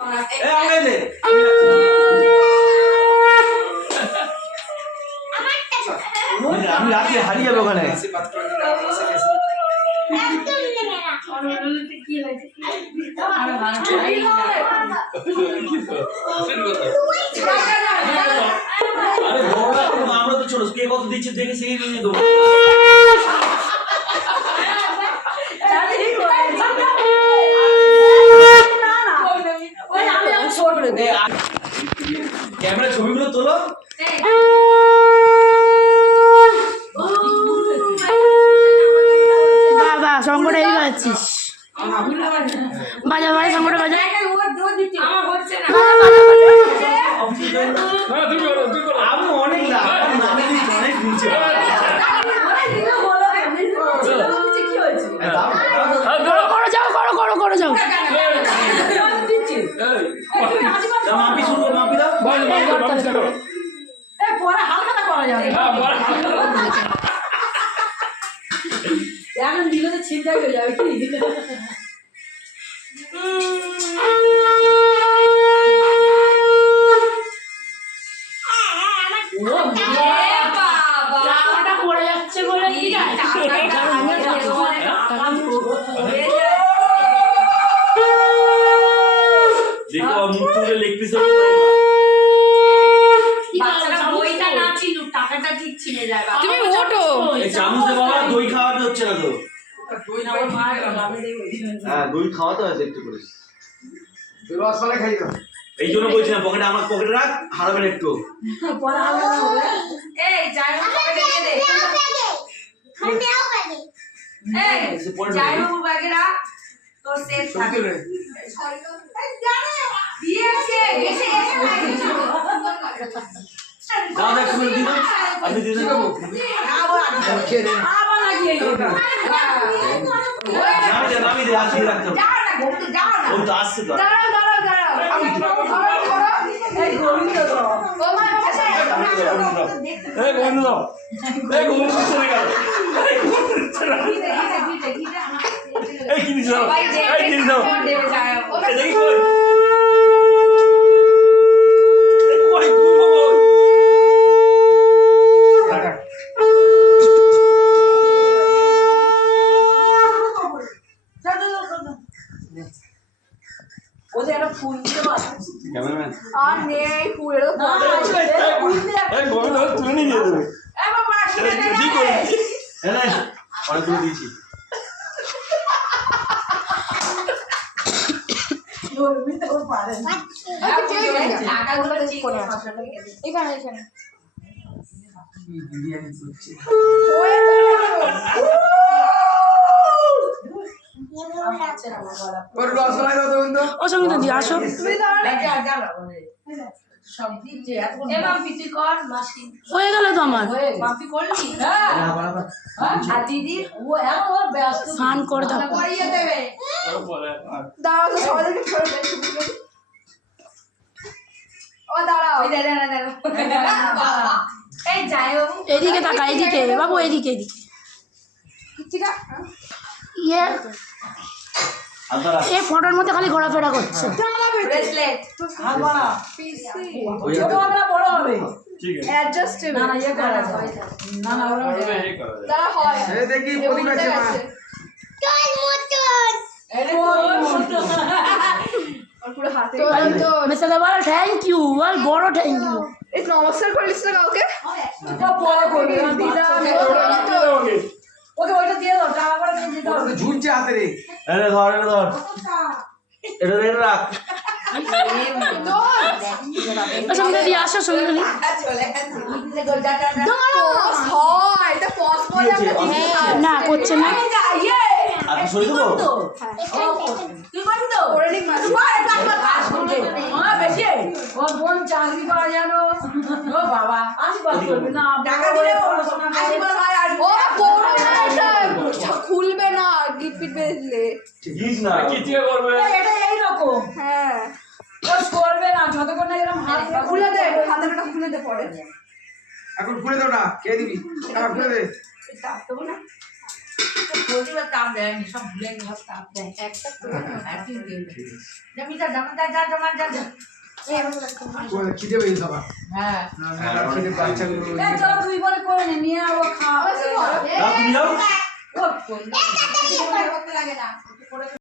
এ আমাকে দে আমি- আমি রাত্রে হারিয়ে যাব ওখানে আরে বড়রা তো আমরা তো ছোট কে কত দিচ্ছে দেখে সেই নিয়ে দেবো ক্যামেরা ছবিগুলো তোলো। বাবা সঙ্গটা এই বাজাচ্ছিস বাজা বাজা সঙ্গটা বাজা। আমি অনেক না আমার নামে দিচ্ছে অনেক নিচে করো যাও করো করো করো যাও তা মাপি শুরু কর, মাপি দাও এখন দিলে তো ছিনতাই হয়ে যাবে কি? পড়ে যাচ্ছে বলে বাবা দই খাওয়াতে হচ্ছে না তো। হ্যাঁ দই খাওয়াতে হয় একটু করে। রসমালাই খাই দাও এই জন্য বলছি না পকেটে আমার পকেটে রাখ হারাবেন একটু। তুমি দিন আপনি দিন খেয়ে এই গোবিন্দ তো এই বন্ধু দাও এই বন্ধু চলে গেল এই কি দিছো এই কি দিছো এই দেখি কই এই কই তুমি কই টাকা। ওদের একটা ফুল দিতে পারো ক্যামেরাম্যান? আর নেই না এই ফুল দিয়ে এই গোবিন্দ তুলে নিয়ে দিয়ে দেবে। এ বাবা আসলে ঠিক করে হ্যাঁ অনেকগুলো দিয়েছি পারে এখানে এখানে। বিরিয়ানি করছে ওর রসমালাই দাও তো বন্ধু ও সঙ্গীতা দি আসো হয়ে গেল তো আমার হ্যাঁ স্নান করে এদিকে তাকা এদিকে বাবু এদিকে এদিকে। ইয়ে। এই ফটোর মধ্যে খালি ঘোরাফেরা করছে। ইয়ে হয়। থ্যাংক ইউ বল বড় থ্যাংক ইউ এই নমস্কার করিস না কাউকে? ওকে ওইটা দিয়ে দাও টাকা করে দিয়ে দিতে ওটা হবে ঝুলছে হাতে রে। এটা ধর এটা ধর। এটা এটা রাখ। আসো? না করছে না। আপনি দেবো তুই করবি তো হ্যাঁ বেশি। ও বোন চাকরি করা জানো? ও বাবা আশীর্বাদ করবি। না টাকা দিলে দিলে গিজ না এটা এইরকম। হ্যাঁ। ও করবে না যতক্ষণ না এরকম হাত খুলে দে হাতাটা খুলে দে পরে। এখন খুলে দাও না খেয়ে দিবি টাকা খুলে দে। দেবো না। প্রতিবার তাপ দেয়নি সব ভুলে গেল তাপ দেয়। একটা তো একদিন দিয়ে দেয়। যা জামা যা যা জামা যা যা। খিদে পেয়ে সবার। হ্যাঁ। বাচ্চাগুলো তুই বলে করে নে নিয়ে আবার খাওয়া। ¡Esta te